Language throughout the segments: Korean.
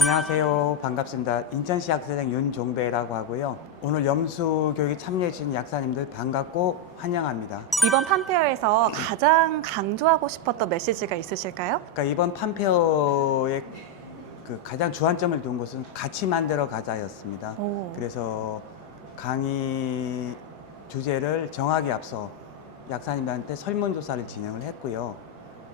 안녕하세요. 반갑습니다. 인천시 약사장 윤종배라고 하고요. 오늘 염수 교육에 참여해 주신 약사님들 반갑고 환영합니다. 이번 판페어에서 가장 강조하고 싶었던 메시지가 있으실까요? 그러니까 이번 판페어의 그 가장 주안점을 둔 것은 같이 만들어 가자였습니다. 오. 그래서 강의 주제를 정하기 앞서 약사님들한테 설문조사를 진행을 했고요.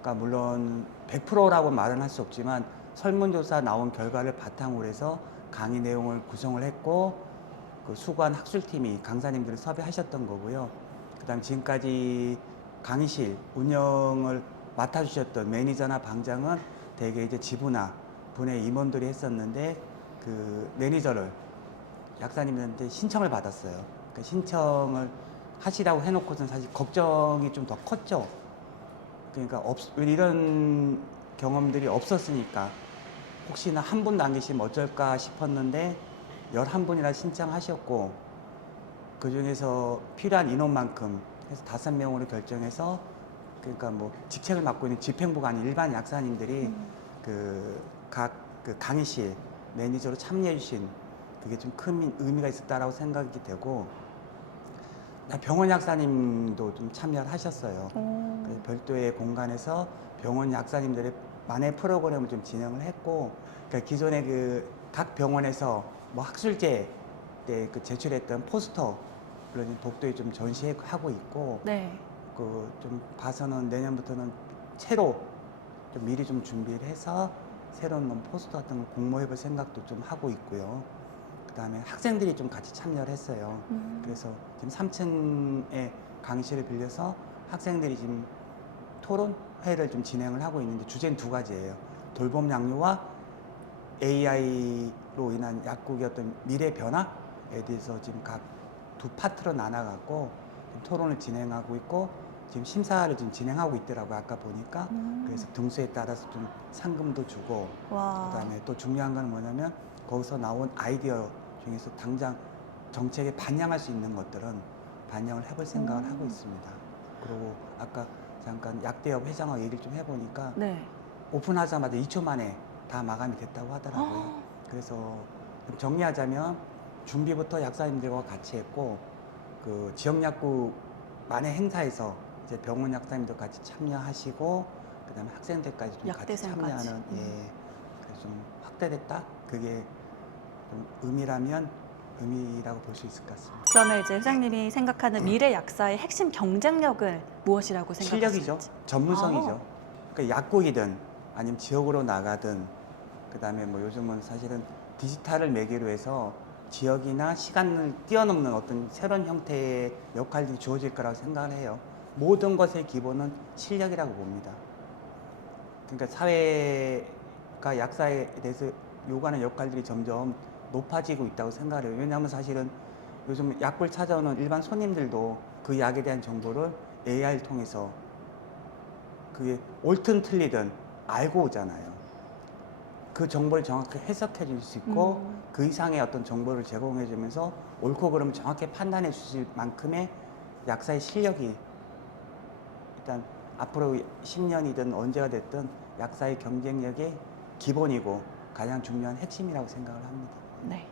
그러니까 물론 100%라고 말은 할 수 없지만 설문조사 나온 결과를 바탕으로 해서 강의 내용을 구성을 했고 그 수고한 학술팀이 강사님들을 섭외하셨던 거고요. 그다음 지금까지 강의실 운영을 맡아주셨던 매니저나 방장은 대개 이제 지부나 분의 임원들이 했었는데 그 매니저를 약사님들한테 신청을 받았어요. 그 신청을 하시라고 해놓고선 사실 걱정이 좀 더 컸죠. 그러니까 이런 경험들이 없었으니까 혹시나 한 분도 안 계시면 어쩔까 싶었는데 11분이나 신청하셨고 그 중에서 필요한 인원만큼 해서 5명으로 결정해서 그러니까 뭐 직책을 맡고 있는 집행부가 아닌 일반 약사님들이 각 강의실 매니저로 참여해 주신 그게 좀 큰 의미가 있었다라고 생각이 되고 병원 약사님도 좀 참여를 하셨어요. 그래서 별도의 공간에서 병원 약사님들의 만의 프로그램을 좀 진행을 했고, 그러니까 기존의 그 각 병원에서 뭐 학술제 때 그 제출했던 포스터 물론 독도에 좀 전시하고 있고, 네. 그 좀 봐서는 내년부터는 새로 좀 미리 좀 준비를 해서 새로운 뭐 포스터 같은 걸 공모해 볼 생각도 좀 하고 있고요. 그다음에 학생들이 좀 같이 참여를 했어요. 그래서 지금 3층에 강의실을 빌려서 학생들이 지금 토론회를 좀 진행을 하고 있는데 주제는 2가지예요. 돌봄 양료와 AI로 인한 약국의 어떤 미래 변화에 대해서 지금 각 2파트로 나눠갖고 토론을 진행하고 있고 지금 심사를 좀 진행하고 있더라고요. 아까 보니까. 그래서 등수에 따라서 좀 상금도 주고 와. 그다음에 또 중요한 건 뭐냐면 거기서 나온 아이디어 중에서 당장 정책에 반영할 수 있는 것들은 반영을 해볼 생각을 하고 있습니다. 그리고 아까 잠깐 약대업 회장하고 얘기를 좀 해보니까 네. 오픈하자마자 2초 만에 다 마감이 됐다고 하더라고요. 그래서 좀 정리하자면 준비부터 약사님들과 같이 했고 그 지역약국만의 행사에서 이제 병원 약사님도 같이 참여하시고 그다음에 학생들까지 좀 같이 약대생까지. 참여하는 그래서 좀 확대됐다. 그게 좀 의미라고 볼 수 있을 것 같습니다. 그러면 이제 회장님이 생각하는 미래 약사의 핵심 경쟁력은 무엇이라고 생각하시는지? 실력이죠. 전문성이죠. 그러니까 약국이든 아니면 지역으로 나가든 그다음에 뭐 요즘은 사실은 디지털을 매개로 해서 지역이나 시간을 뛰어넘는 어떤 새로운 형태의 역할들이 주어질 거라고 생각을 해요. 모든 것의 기본은 실력이라고 봅니다. 그러니까 사회가 약사에 대해서 요구하는 역할들이 점점 높아지고 있다고 생각을 해요. 왜냐하면 사실은 요즘 약을 찾아오는 일반 손님들도 그 약에 대한 정보를 AI를 통해서 그게 옳든 틀리든 알고 오잖아요. 그 정보를 정확히 해석해 줄 수 있고 그 이상의 어떤 정보를 제공해 주면서 옳고 그름을 정확히 판단해 주실 만큼의 약사의 실력이 일단 앞으로 10년이든 언제가 됐든 약사의 경쟁력의 기본이고 가장 중요한 핵심이라고 생각을 합니다. 네.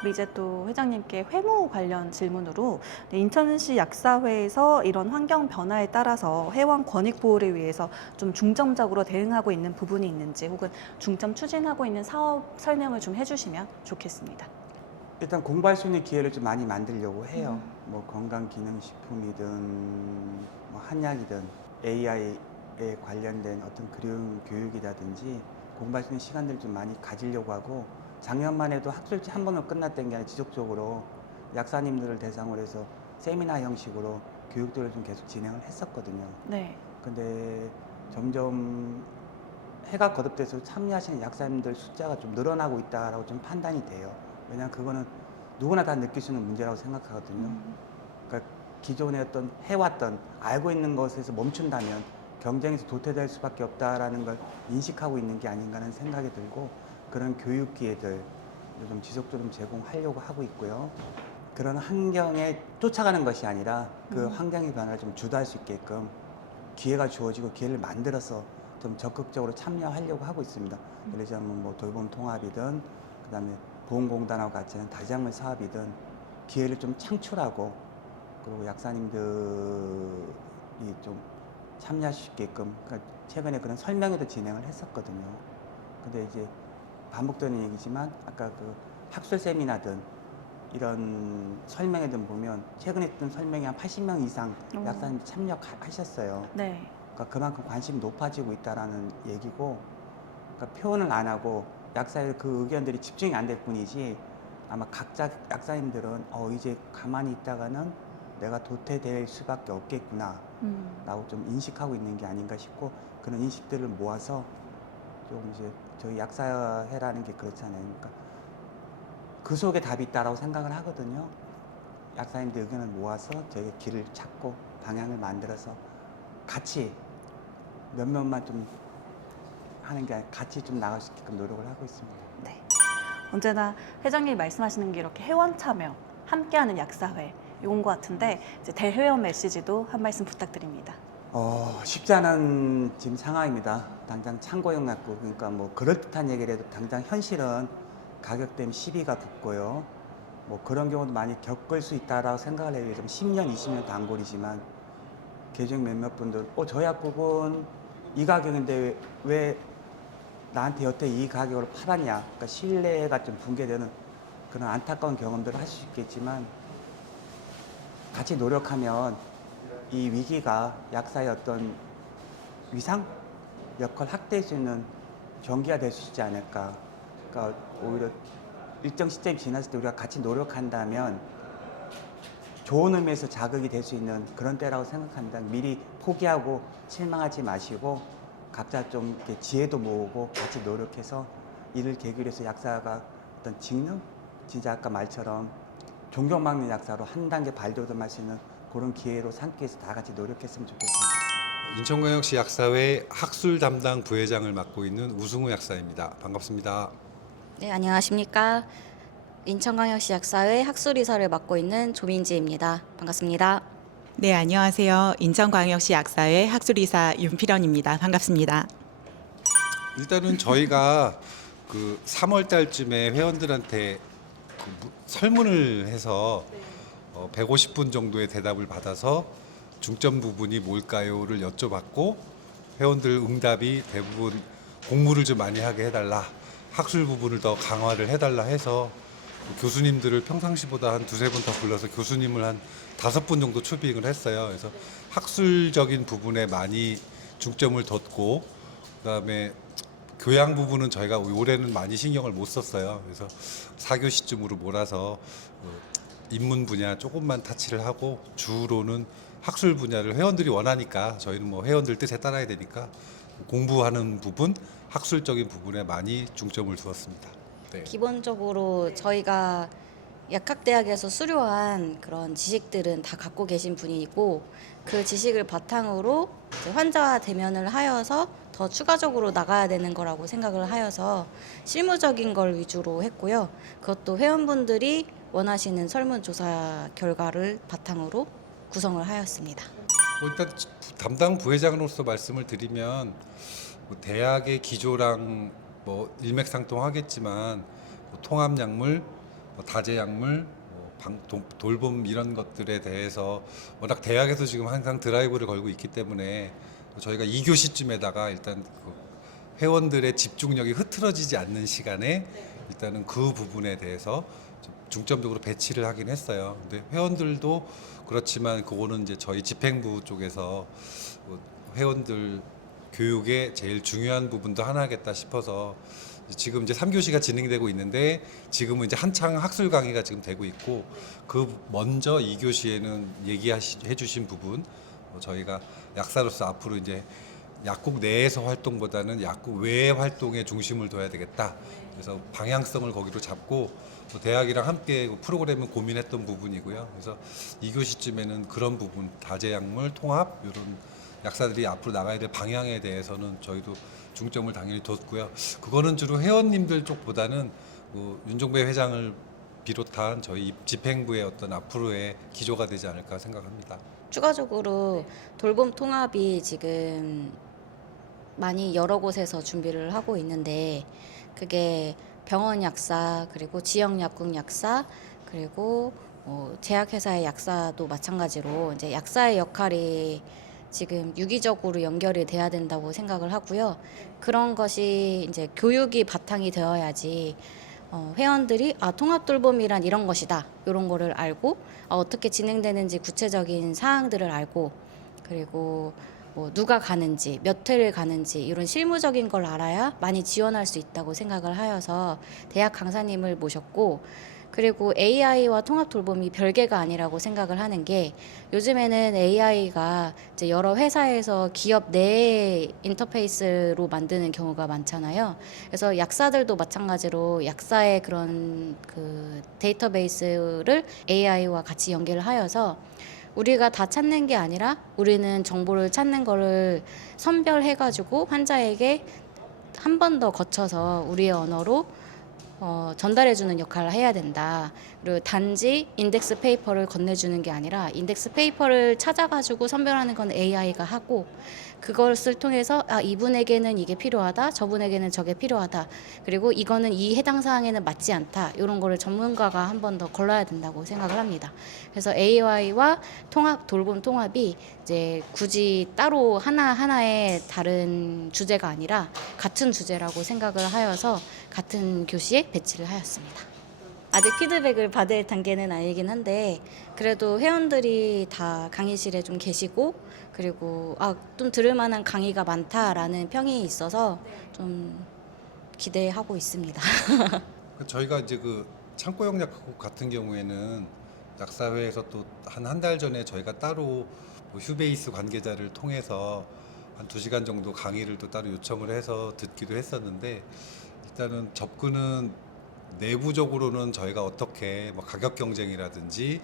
그리고 이제 또 회장님께 회무 관련 질문으로 인천시 약사회에서 이런 환경 변화에 따라서 회원 권익 보호를 위해서 좀 중점적으로 대응하고 있는 부분이 있는지 혹은 중점 추진하고 있는 사업 설명을 좀 해주시면 좋겠습니다. 일단 공부할 수 있는 기회를 좀 많이 만들려고 해요. 뭐 건강기능식품이든 뭐 한약이든 AI에 관련된 어떤 그런 교육이라든지 공부할 수 있는 시간들을 좀 많이 가지려고 하고 작년만 해도 학술지 한 번으로 끝났던 게 아니라 지속적으로 약사님들을 대상으로 해서 세미나 형식으로 교육들을 좀 계속 진행을 했었거든요. 네. 근데 점점 해가 거듭돼서 참여하시는 약사님들 숫자가 좀 늘어나고 있다라고 좀 판단이 돼요. 왜냐하면 그거는 누구나 다 느낄 수 있는 문제라고 생각하거든요. 그러니까 기존에 어떤 해왔던 알고 있는 것에서 멈춘다면 경쟁에서 도태될 수밖에 없다라는 걸 인식하고 있는 게 아닌가 하는 생각이 들고 그런 교육 기회들 좀 지속적으로 제공하려고 하고 있고요. 그런 환경에 쫓아가는 것이 아니라 그 환경의 변화를 좀 주도할 수 있게끔 기회가 주어지고 기회를 만들어서 좀 적극적으로 참여하려고 하고 있습니다. 예를 들자면 뭐 돌봄 통합이든 그다음에 보험공단하고 같이 하는 다작물 사업이든 기회를 좀 창출하고 그리고 약사님들이 좀 참여할 수 있게끔 그러니까 최근에 그런 설명회도 진행을 했었거든요. 근데 이제 반복되는 얘기지만 아까 그 학술 세미나든 이런 설명회든 보면 최근에 했던 설명회 한 80명 이상 약사님 참여하셨어요. 네. 그러니까 그만큼 관심이 높아지고 있다라는 얘기고, 그러니까 표현을 안 하고 약사의 그 의견들이 집중이 안 될 뿐이지 아마 각자 약사님들은 이제 가만히 있다가는 내가 도태될 수밖에 없겠구나 라고 좀 인식하고 있는 게 아닌가 싶고, 그런 인식들을 모아서 좀 이제 저희 약사회라는 게 그렇잖아요. 그러니까 그 속에 답이 있다라고 생각을 하거든요. 약사님들 의견을 모아서 저희가 길을 찾고 방향을 만들어서 같이 몇몇만 좀 하는 게 아니라 같이 좀 나갈 수 있게끔 노력을 하고 있습니다. 네. 언제나 회장님이 말씀하시는 게 이렇게 회원 참여, 함께하는 약사회 이건 것 같은데 이제 대회원 메시지도 한 말씀 부탁드립니다. 쉽지 않은 지금 상황입니다. 당장 창고용 약국, 그러니까 뭐 그럴듯한 얘기를 해도 당장 현실은 가격 때문에 시비가 붙고요. 뭐 그런 경우도 많이 겪을 수 있다라고 생각을 해요. 좀 10년, 20년 단골이지만 계정 몇몇 분들, 저 약국은 이 가격인데 왜 나한테 여태 이 가격으로 팔았냐. 그러니까 신뢰가 좀 붕괴되는 그런 안타까운 경험들을 하실 수 있겠지만 같이 노력하면 이 위기가 약사의 어떤 위상? 역할 확대할 수 있는 전기가 될 수 있지 않을까. 그러니까 오히려 일정 시점이 지났을 때 우리가 같이 노력한다면 좋은 의미에서 자극이 될 수 있는 그런 때라고 생각합니다. 미리 포기하고 실망하지 마시고 각자 좀 이렇게 지혜도 모으고 같이 노력해서 이를 계기로 해서 약사가 어떤 직능? 진짜 아까 말처럼 존경받는 약사로 한 단계 발돋움할 수 있는 그런 기회로 삼기 위해서 다 같이 노력했으면 좋겠습니다. 인천광역시 약사회 학술 담당 부회장을 맡고 있는 우승우 약사입니다. 반갑습니다. 네, 안녕하십니까. 인천광역시 약사회 학술이사를 맡고 있는 조민지입니다. 반갑습니다. 네, 안녕하세요. 인천광역시 약사회 학술이사 윤필원입니다. 반갑습니다. 일단은 저희가 그 3월 달쯤에 회원들한테 설문을 해서 150분 정도의 대답을 받아서 중점 부분이 뭘까요를 여쭤봤고, 회원들 응답이 대부분 공부를 좀 많이 하게 해달라, 학술 부분을 더 강화를 해달라 해서 교수님들을 평상시보다 한 두세 번 더 불러서 교수님을 한 5분 정도 초빙을 했어요. 그래서 학술적인 부분에 많이 중점을 뒀고, 그다음에 교양 부분은 저희가 올해는 많이 신경을 못 썼어요. 그래서 4교시쯤으로 몰아서 인문 분야 조금만 타치를 하고, 주로는 학술 분야를 회원들이 원하니까, 저희는 뭐 회원들 뜻에 따라야 되니까 공부하는 부분, 학술적인 부분에 많이 중점을 두었습니다. 네. 기본적으로 저희가 약학대학에서 수료한 그런 지식들은 다 갖고 계신 분이고, 그 지식을 바탕으로 이제 환자와 대면을 하여서 더 추가적으로 나가야 되는 거라고 생각을 하여서 실무적인 걸 위주로 했고요. 그것도 회원분들이 원하시는 설문조사 결과를 바탕으로 구성을 하였습니다. 일단 담당 부회장으로서 말씀을 드리면, 뭐 대학의 기조랑 뭐 일맥상통하겠지만, 뭐 통합약물, 뭐 다제약물, 돌봄 이런 것들에 대해서 워낙 대학에서 지금 항상 드라이브를 걸고 있기 때문에 저희가 2교시쯤에다가 일단 그 회원들의 집중력이 흐트러지지 않는 시간에 일단은 그 부분에 대해서 좀 중점적으로 배치를 하긴 했어요. 근데 회원들도 그렇지만 그거는 이제 저희 집행부 쪽에서 회원들 교육의 제일 중요한 부분도 하나겠다 싶어서 지금 이제 3교시가 진행되고 있는데, 지금은 이제 한창 학술 강의가 지금 되고 있고, 그 먼저 2교시에는 얘기해 주신 부분, 저희가 약사로서 앞으로 이제 약국 내에서 활동보다는 약국 외의 활동에 중심을 둬야 되겠다. 그래서 방향성을 거기로 잡고 또 대학이랑 함께 프로그램을 고민했던 부분이고요. 그래서 2교시쯤에는 그런 부분, 다제약물, 통합 이런 약사들이 앞으로 나가야 될 방향에 대해서는 저희도 중점을 당연히 뒀고요. 그거는 주로 회원님들 쪽보다는 윤종배 회장을 비롯한 저희 집행부의 어떤 앞으로의 기조가 되지 않을까 생각합니다. 추가적으로 돌봄 통합이 지금 많이 여러 곳에서 준비를 하고 있는데 그게 병원 약사 그리고 지역 약국 약사 그리고 제약회사의 약사도 마찬가지로 이제 약사의 역할이 지금 유기적으로 연결이 돼야 된다고 생각을 하고요. 그런 것이 이제 교육이 바탕이 되어야지 회원들이 통합돌봄이란 이런 것이다 이런 거를 알고 어떻게 진행되는지 구체적인 사항들을 알고 그리고 뭐 누가 가는지 몇 회를 가는지 이런 실무적인 걸 알아야 많이 지원할 수 있다고 생각을 하여서 대학 강사님을 모셨고 그리고 AI와 통합 돌봄이 별개가 아니라고 생각을 하는 게 요즘에는 AI가 이제 여러 회사에서 기업 내 인터페이스로 만드는 경우가 많잖아요. 그래서 약사들도 마찬가지로 약사의 그런 그 데이터베이스를 AI와 같이 연결을 하여서 우리가 다 찾는 게 아니라 우리는 정보를 찾는 거를 선별해가지고 환자에게 한 번 더 거쳐서 우리의 언어로 전달해주는 역할을 해야 된다. 그리고 단지 인덱스 페이퍼를 건네주는 게 아니라 인덱스 페이퍼를 찾아가지고 선별하는 건 AI가 하고 그것을 통해서 이분에게는 이게 필요하다, 저분에게는 저게 필요하다. 그리고 이거는 이 해당 사항에는 맞지 않다. 이런 거를 전문가가 한 번 더 걸러야 된다고 생각을 합니다. 그래서 AI와 돌봄 통합이 이제 굳이 따로 하나하나의 다른 주제가 아니라 같은 주제라고 생각을 하여서 같은 교시에 배치를 하였습니다. 아직 피드백을 받을 단계는 아니긴 한데 그래도 회원들이 다 강의실에 좀 계시고 그리고 좀 들을 만한 강의가 많다라는 평이 있어서 좀 기대하고 있습니다. 저희가 이제 그 창고형 약국 같은 경우에는 약사회에서 또 한 달 전에 저희가 따로 뭐 휴베이스 관계자를 통해서 한 2시간 정도 강의를 또 따로 요청을 해서 듣기도 했었는데 일단은 접근은 내부적으로는 저희가 어떻게 뭐 가격 경쟁이라든지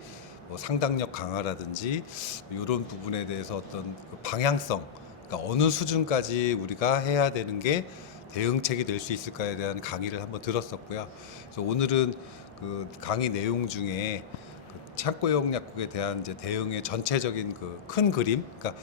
뭐 상담력 강화라든지 이런 부분에 대해서 어떤 그 방향성, 그러니까 어느 수준까지 우리가 해야 되는 게 대응책이 될 수 있을까에 대한 강의를 한번 들었었고요. 그래서 오늘은 그 강의 내용 중에 그 창고형 약국에 대한 이제 대응의 전체적인 그 큰 그림, 그러니까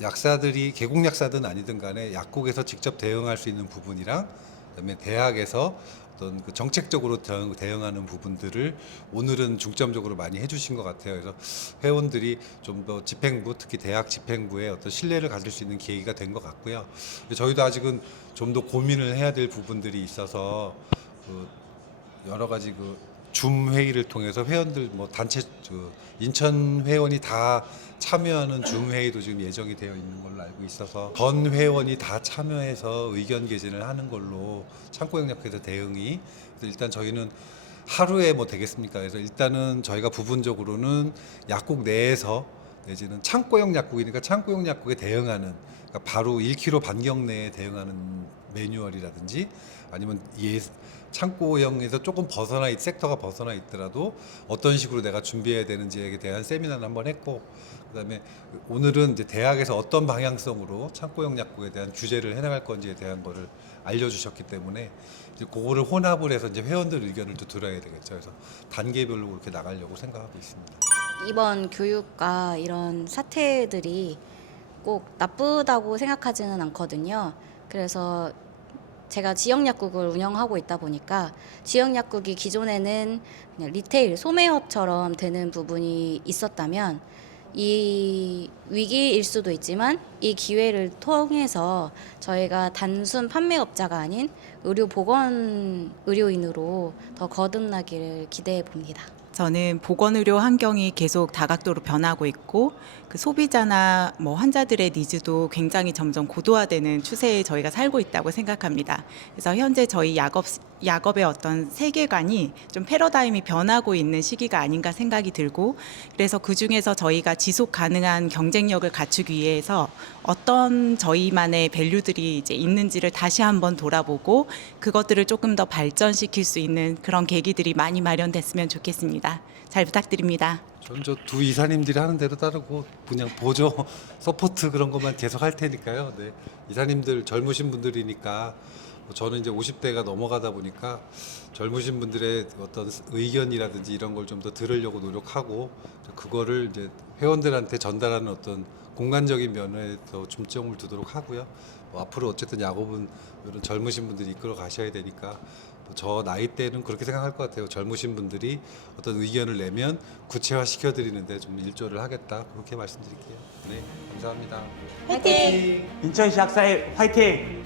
약사들이 개국 약사든 아니든 간에 약국에서 직접 대응할 수 있는 부분이랑 그다음에 대학에서 어떤 그 정책적으로 대응하는 부분들을 오늘은 중점적으로 많이 해주신 것 같아요. 그래서 회원들이 좀 더 집행부, 특히 대학 집행부에 어떤 신뢰를 가질 수 있는 계기가 된 것 같고요. 저희도 아직은 좀 더 고민을 해야 될 부분들이 있어서 그 여러 가지 그 줌 회의를 통해서 회원들 뭐 단체 인천 회원이 다 참여하는 줌 회의도 지금 예정이 되어 있는 걸로 알고 있어서 전 회원이 다 참여해서 의견 개진을 하는 걸로 창고형 약국에서 대응이 일단 저희는 하루에 뭐 되겠습니까? 그래서 일단은 저희가 부분적으로는 약국 내에서 내지는 창고형 약국이니까 창고형 약국에 대응하는 그러니까 바로 1km 반경 내에 대응하는 매뉴얼이라든지 아니면 창고형에서 조금 섹터가 벗어나 있더라도 어떤 식으로 내가 준비해야 되는지에 대한 세미나를 한번 했고 그다음에 오늘은 이제 대학에서 어떤 방향성으로 창고형 약국에 대한 규제를 해나갈 건지에 대한 거를 알려주셨기 때문에 이제 그거를 혼합을 해서 이제 회원들 의견을 또 들어야 되겠죠. 그래서 단계별로 그렇게 나가려고 생각하고 있습니다. 이번 교육과 이런 사태들이 꼭 나쁘다고 생각하지는 않거든요. 그래서 제가 지역약국을 운영하고 있다 보니까 지역약국이 기존에는 그냥 리테일, 소매업처럼 되는 부분이 있었다면 이 위기일 수도 있지만 이 기회를 통해서 저희가 단순 판매업자가 아닌 의료인으로 더 거듭나기를 기대해 봅니다. 저는 보건의료 환경이 계속 다각도로 변하고 있고 그 소비자나 뭐 환자들의 니즈도 굉장히 점점 고도화되는 추세에 저희가 살고 있다고 생각합니다. 그래서 현재 저희 약업의 어떤 세계관이 좀 패러다임이 변하고 있는 시기가 아닌가 생각이 들고 그래서 그중에서 저희가 지속 가능한 경쟁력을 갖추기 위해서 어떤 저희만의 밸류들이 이제 있는지를 다시 한번 돌아보고 그것들을 조금 더 발전시킬 수 있는 그런 계기들이 많이 마련됐으면 좋겠습니다. 잘 부탁드립니다. 저는 저 두 이사님들이 하는 대로 따르고 그냥 보조 서포트 그런 것만 계속 할 테니까요. 네. 이사님들 젊으신 분들이니까 저는 이제 50대가 넘어가다 보니까 젊으신 분들의 어떤 의견이라든지 이런 걸 좀 더 들으려고 노력하고 그거를 이제 회원들한테 전달하는 어떤 공간적인 면에 더 중점을 두도록 하고요. 뭐 앞으로 어쨌든 야구부는 이런 젊으신 분들이 이끌어 가셔야 되니까 저 나이 때는 그렇게 생각할 것 같아요. 젊으신 분들이 어떤 의견을 내면 구체화 시켜드리는데 좀 일조를 하겠다 그렇게 말씀드릴게요. 네, 감사합니다. 화이팅! 인천시 약사회 화이팅!